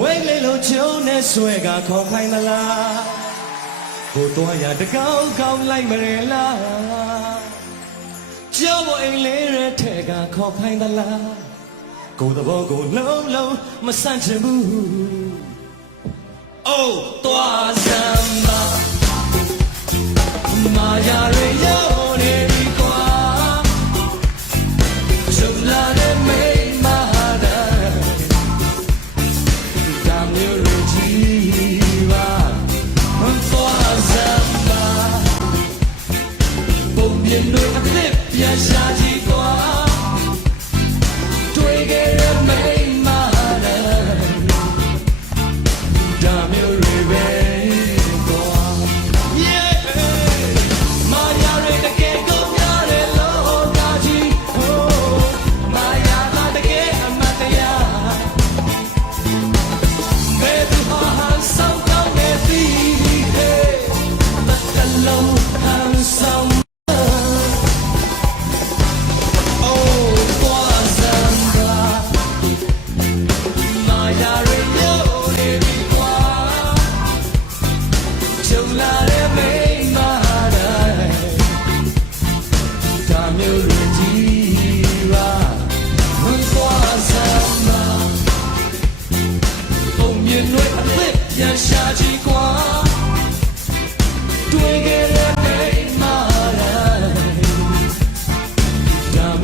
ခွေးလေးလိုချုံနဲ့ဆွဲကခေါ်ခိုင်းသလားကိုတော့ရတကောင်းကောင်းလိုက်မရလားကြောဘအိမ်လေးရထဲကခေါ်ခိုင်းသလားကိုတဘောကိုလုံးလုံးမဆန့်ချင်ဘူး Oh သွားစမ်းပါမာယာရရောက်နေပြီကွာချုံလာ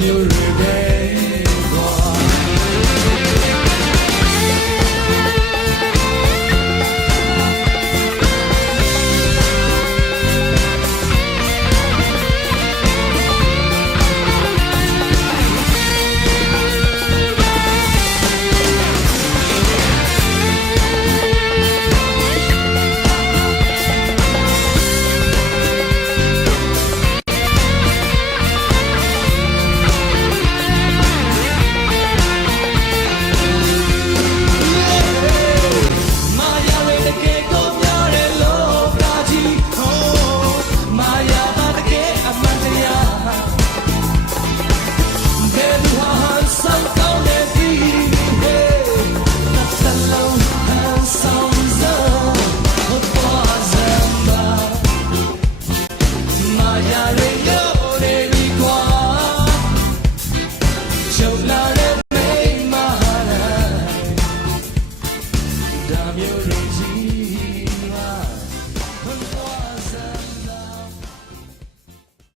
You. I'll